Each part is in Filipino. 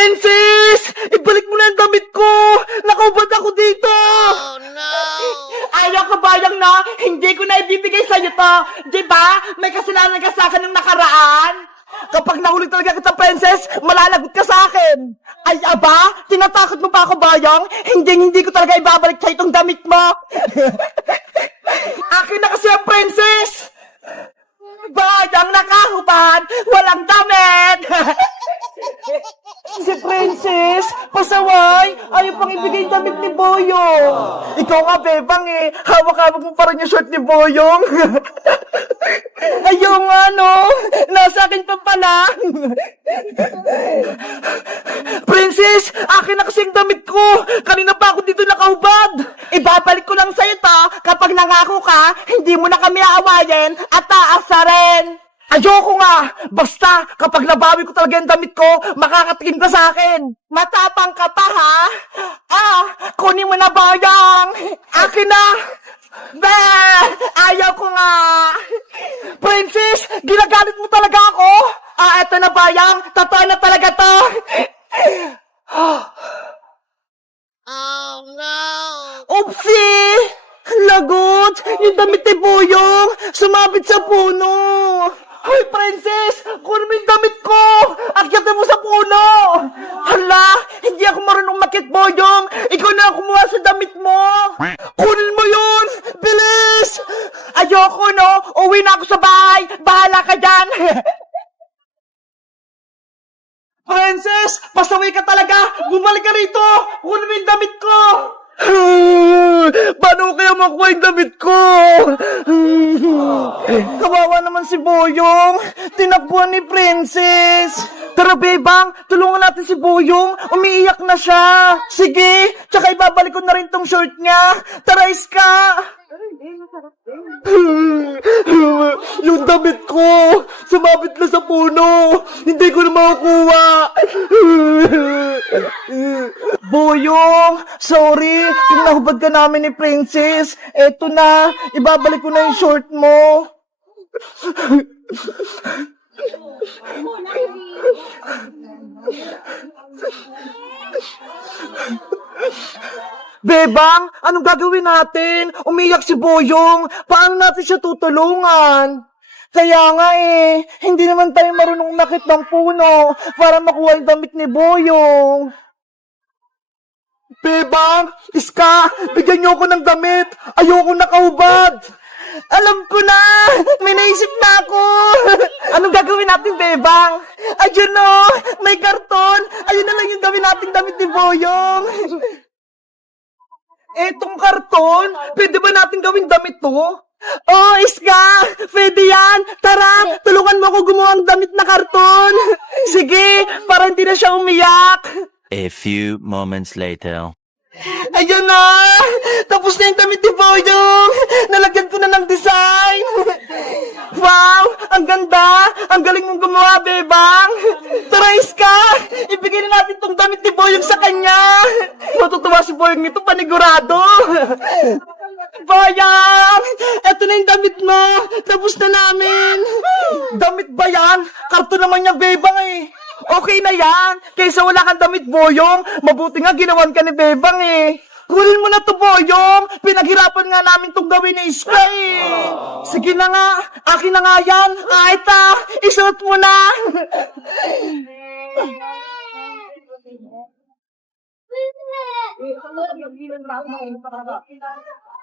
Princess! Ibalik mo na ang damit ko! Nakaubad ako dito! Oh no! Ayaw ka bayang na, hindi ko na ibibigay sa'yo to. Diba? May kasalanan ka sa akin ng nakaraan. Kapag nahuli talaga kita, Princess, malalagot ka sa akin. Ay, aba? Tinatakot mo pa ako, bayang? Hindi ko talaga ibabalik sa'yo itong damit mo. Akin na kasi ang Princess! Bayang nakahubad, walang damit! Si Princess, pasaway, ayaw pang ibigay yung damit ni Boyong. Ikaw nga, Bebang eh, hawak-hawak mo pa rin yung shirt ni Boyong. Ayaw nga, no? Nasa akin pa pala. Princess, akin na kasi yung damit ko. Kanina pa ako dito nakahubad. Ibabalik ko lang sa'yo to kapag nangako ka, hindi mo na kami aawayin at taasa rin. Ayoko nga! Basta, kapag nabawi ko talaga yung damit ko, makakatikim ka sa akin! Matapang ka pa, ha? Kunin mo na, bayang! Akin na! Be! Ayaw ko nga! Princess, ginagalit mo talaga ako? Eto na, bayang! Totoo na talaga to! Oh no! Oopsie! Lagot! Yung damit ni Boyong! Sumabit sa puno! Hoy, Princess! Kunin mo yung damit ko! Akyatin mo sa puno! Hala! Hindi ako marunong makit, Boyong! Ikaw na ang kumuha sa damit mo! Kunin mo yun! Bilis! Ayoko, no? Uwi na ako sa bahay! Bahala ka dyan! Princess! Pasaway ka talaga! Bumalik ka rito! Kunin mo yung damit ko! Paano kaya makuha yung damit ko? Kawawa naman si Boyong. Tinakbuhan ni Princess. Tara, Bebang, tulungan natin si Boyong. Umiiyak na siya. Sige, tsaka ibabalik ko na rin tong short niya. Tara, Iska. Yung damit ko, sumabit na sa puno. Hindi ko na makukuha. Boyong, sorry. Kung nahubad ka namin ni Princess, eto na, ibabalik ko na yung short mo. Bebang, anong gagawin natin? Umiyak si Boyong. Paano natin siya tutulungan? Kaya nga eh, hindi naman tayo marunong umakit ng puno para makuha yung damit ni Boyong. Bebang, Iska, bigyan niyo ako ng damit. Ayoko nakahubad. Alam ko na! May naisip na ako! Anong gagawin natin, Bebang? Ayun o! May karton! Ayun na lang yung gawin natin damit ni Boyong! Etong karton? Pwede ba natin gawin damit to? Oh, Iska! Pwede yan! Tara! Tulungan mo ako gumawa ng damit na karton! Sige! Para hindi na siya umiyak! A few moments later. Ayun na! Tapos na yung damit ni Boyong! Nalagyan ko na ng design! Wow! Ang ganda! Ang galing mong gumawa, Bebang! Tara, Iska! Ibigay na natin tong damit ni Boyong sa kanya! Matutuwa si Boyong nito, panigurado! Boyong! Eto na yung damit mo! Tapos na namin! Damit ba yan? Karton naman niya, Bebang eh! Okay na yan! Kaysa wala kang damit, Boyong! Mabuti nga ginawan ka ni Bebang eh! Kunin mo na to, Boyong! Pinaghirapan nga namin tong gawin ni Iska eh! Sige na nga! Akin na nga yan! Ita! Isuot mo na!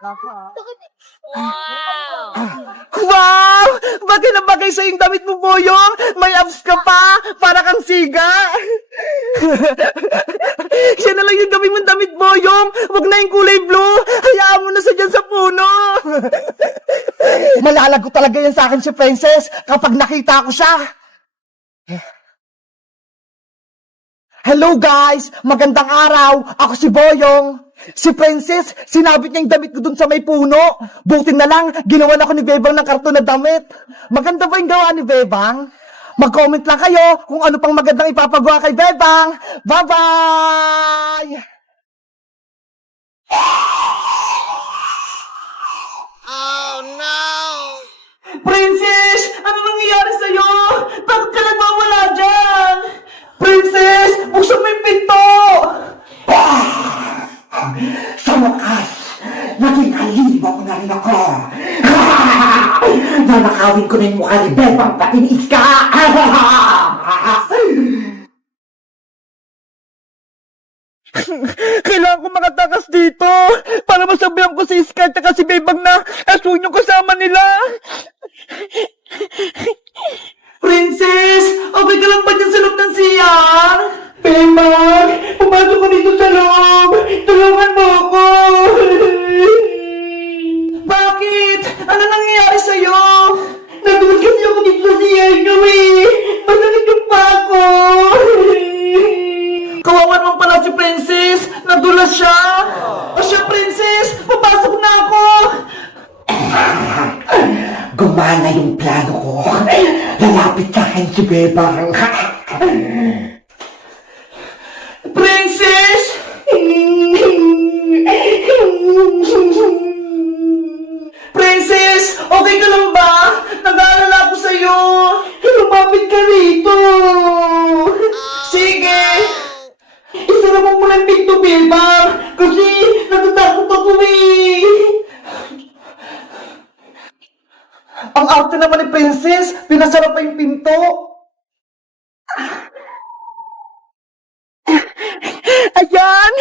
Wow! Wow! Bagay na bagay sa yung damit mo, Boyong! May abs ka pa! Para kang siga! Siya na lang yung gawin mong damit, Boyong! Huwag na yung kulay blue! Hayaan mo na sa dyan sa puno! Malalago talaga yan sa akin si Princess kapag nakita ko siya! Hello guys! Magandang araw! Ako si Boyong! Si Princess, sinabit niya yung damit ko dun sa may puno. Buti na lang, ginawa na ako ni Bebang ng karton na damit. Maganda ba yung gawa ni Bebang? Mag-comment lang kayo kung ano pang magandang ipapagawa kay Bebang. Bye-bye! Oh no! Princess! Ano nangyayari sa'yo? Bakit ka nagwawala dyan? Princess! Buksan mo Dadalawin ko na yung mukha ni Bebang pati ni Iska! Kailangan ko makatakas dito para masabihan ko si Iska at si Bebang na asun yung kasama nila. Princess! Okay ka lang ba dyan sa loob ng CR? Bebang! Pumasok ko dito sa loob! Tulungan mo ako! Bakit? Ano nangyayari sa'yo? Nagulat kasi ako dito sa CR nyo eh! Masakit yung pa ako! Kawawa naman pala si Princess! Nadulas siya! O siya, Princess! Papasok na ako! Gumana yung plano ko. Lalapit sa akin si Bebang. Princess! Princess! Okay ka lang ba? Nag-aalala ako sa'yo. Lumapit ka rito. Sige! Isara mo muna ang pinto, Bebang. Kasi natatakot ako eh. Ang arte naman ni Princess, pinasara pa yung pinto. Ayan!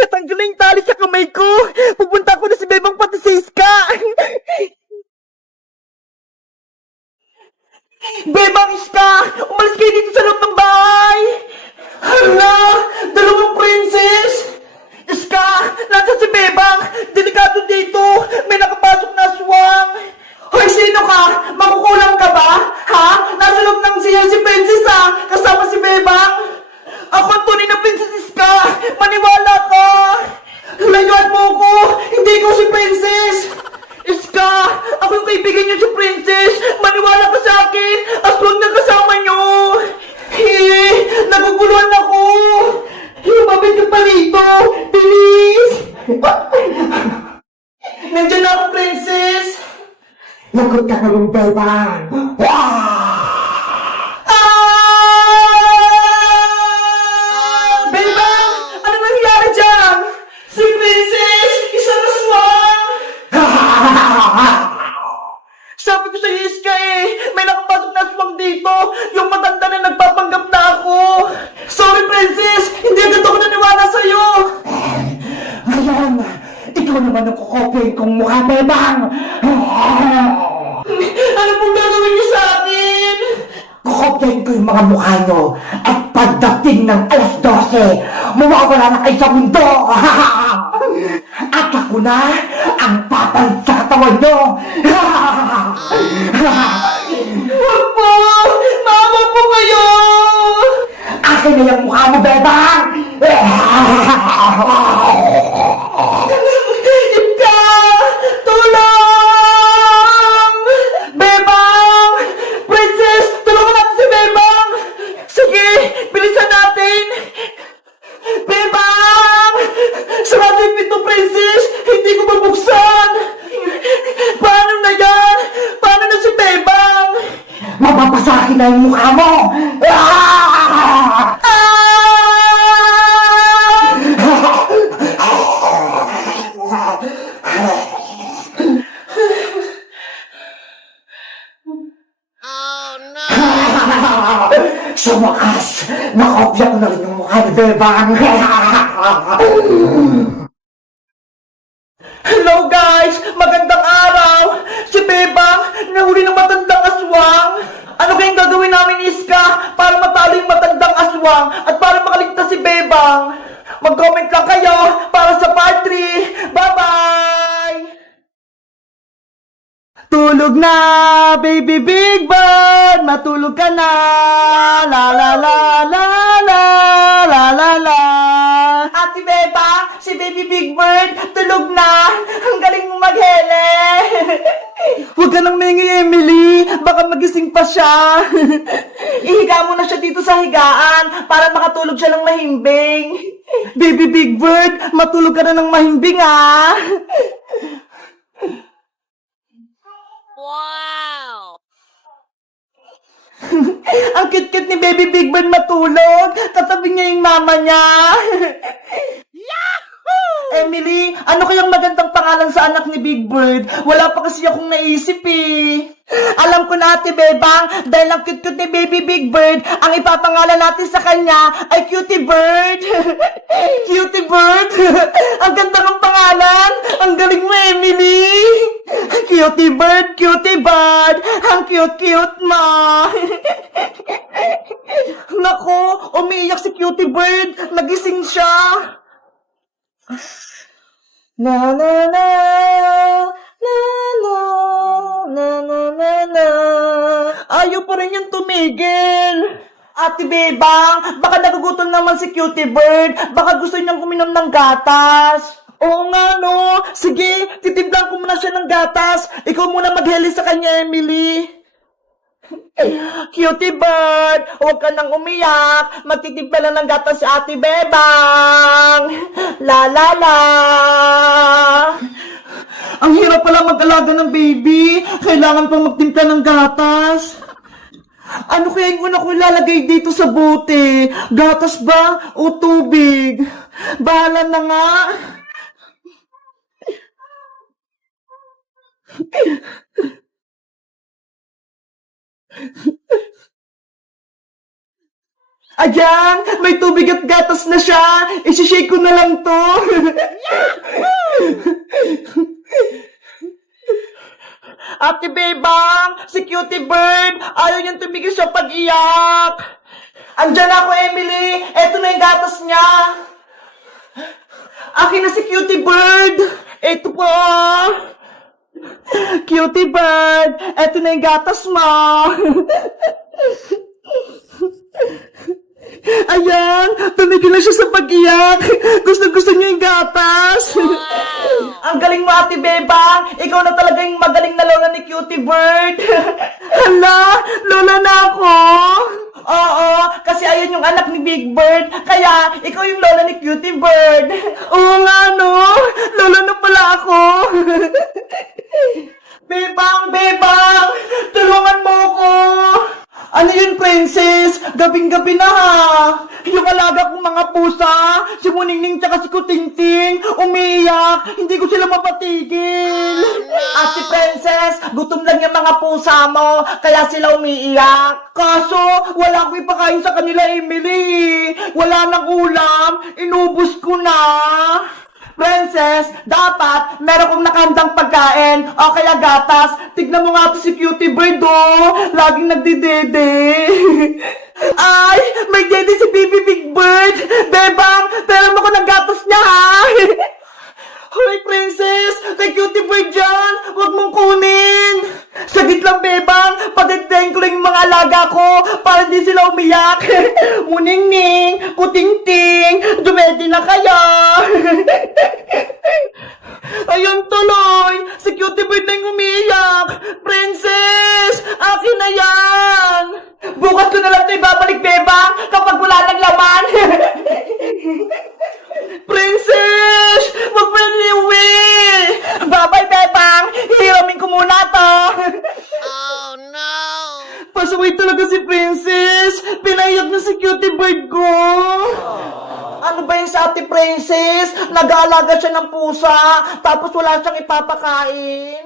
Natanggal na yung tali sa kamay ko. Pupunta ko na si Bebang pati si Iska. Bebang, Iska! Umalis kayo dito sa loob ng bahay! Hala! Dalawang princess! Iska! Nasaan si Bebang? Delikado dito! May nakapasok na aswang! Hoy, sino ka? Makukulang ka ba? Ha? Nasa loob ng siya si Princess ha? Kasama si Bebang? Ako ang tunay na Princess Iska! Maniwala ka! Layuan mo ko! Hindi ko si Princess! Iska! Ako yung kaibigan niyo si Princess! Maniwala ka sa akin! Aswang na kasama niyo! Naguguluhan ako! Lumapit ka pa rito! Bilis! Nandiyan na ako, Princess! Lagot ka ng Bebang! Bebang! Ano nangyari dyan? Si Princess! Isang aswang! Sabi ko sa Iska eh! May nakapasok na aswang dito! Yung matanda na nagpapanggap na ako! Sorry, Princess! Hindi agad ako naniwala sa'yo! Ngayon, ikaw naman ang kukopyahin kong mukha, Bebang! Ano pong gagawin niyo sa akin? Kukopyahin ko yung mga mukha niyo at pagdating ng alas 12, mawawala na kayo sa mundo! At ako na ang papalit sa katawan niyo! Huwag po! Maawa po kayo! Akin na yung mukha mo, Bebang! Ika! Tulong! Bebang! Princess! Tulungan natin si Bebang! Sige! Bilisan natin! Bebang! Sarado yung pinto, Princess! Hindi ko mabuksan! Paano na yan? Paano na si Bebang? Mapapasakin na yung mukha mo! Oh no! Sa wakas, nakopya ko na rin yung mukha ni Bebang. Hello guys! Magandang araw! Si Bebang, nahuli ng matandang aswang. Ano kayong gagawin namin, Iska, para matalo yung matandang aswang at para makaligtas si Bebang? Mag-comment lang kayo para sa part 3. Bye-bye! Tulog na, baby big bird, matulog ka na. La la la la la la la la. Ate Beba, si baby big bird, tulog na. Ang galing mo maghele. Huwag ka nang mingi, Emily. Baka magising pa siya. Ihiga mo na siya dito sa higaan para makatulog siya ng mahimbing. Baby big bird, matulog ka na ng mahimbing ah. Wow! Ang cute-cute ni Baby Big Bird matulog. Katabi niya yung mama niya. Yahoo! Emily, Emily, ano kayang magandang pangalan sa anak ni Big Bird? Wala pa kasi akong naisip eh. Alam ko na, Ate Bebang, dahil ang cute-cute ni Baby Big Bird, ang ipapangalan natin sa kanya ay Cutie Bird. Cutie Bird? Ang ganda ng pangalan. Ang galing mo, Emily. Cutie Bird, Cutie Bird. Ang cute-cute mo. Nako, umiiyak si Cutie Bird. Nagising siya. Na na na na na na na na na. Ayaw pa rin yung tumigil. Ate Bebang, baka nagugutom naman si Cutie Bird. Baka gusto niyang uminom ng gatas. Oo nga, no. Sige, titimplan ko muna siya ng gatas. Ikaw muna magheli sa kanya, Emily. Cutie Bird, huwag ka nang umiyak. Magtitimpla lang ng gatas si Ate Bebang. La la la. Ang hirap pala mag-alaga ng baby. Kailangan pang magtimpla ng gatas. Ano kaya yung una ko ilalagay dito sa bote? Gatas ba o tubig? Bahala na nga. Ayan, may tubig at gatas na siya. Isishake ko na lang to. Ate Bebang, si Cutie Bird, ayaw niyang tumigil sa pag-iyak. Andyan ako, Emily. Eto na yung gatas niya. Akin na si Cutie Bird. Eto po. Cutie Bird, eto na yung gatas mo. Ayan, tumigil na siya sa pag-iyak. Gusto niya yung gatas. Ang galing mo, Ate Bebang. Ikaw na talaga yung magaling na lola ni Cutie Bird. Hala, lola na ako. Oo, kasi ayun yung anak ni Big Bird. Kaya, ikaw yung lola ni Cutie Bird. Oo nga, no? Lola na pala ako. Bebang, tulungan mo ko. Ano yun, Princess? Gabing-gabi na ha. Yung alaga kong mga pusa, si Muningning tsaka si Kutingting, umiiyak. Hindi ko sila mapatigil. At si Princess, gutom lang yung mga pusa mo, kaya sila umiiyak. Kaso, wala akong ipakain sa kanila, Emily. Wala nang ulam, inubos ko na. Princess, dapat meron kong nakahandang pagkain o kaya gatas. Tignan mo nga to si Cutie Bird, oh. Laging nagdidede. Ay, may dede si Baby Big Bird. Bebang, pera mo ko ng gatas niya, ha? Hoy, Princess, kay Cutie Bird dyan. Huwag mong kunin. Sagit lang, Bebang. Patiteng ko lang yung mga alaga ko para hindi sila umiyak. Muningning, Kutingting, dumedi na kaya. Ayun tuloy, si Cutie Bird na yung umiiyak. Princess, akin na yan. Bukas ko na lang ito ibabalik, Bebang, kapag wala ng laman. Princess, wag mo na iuwi. Bye-bye, Bebang. Hihiramin ko muna to. Oh no! Pasaway talaga si Princess. Pinaiyak na si Cutie Bird ko. Ano ba yun sa Ate Princess? Nag-aalaga siya ng pusa, tapos wala siyang ipapakain.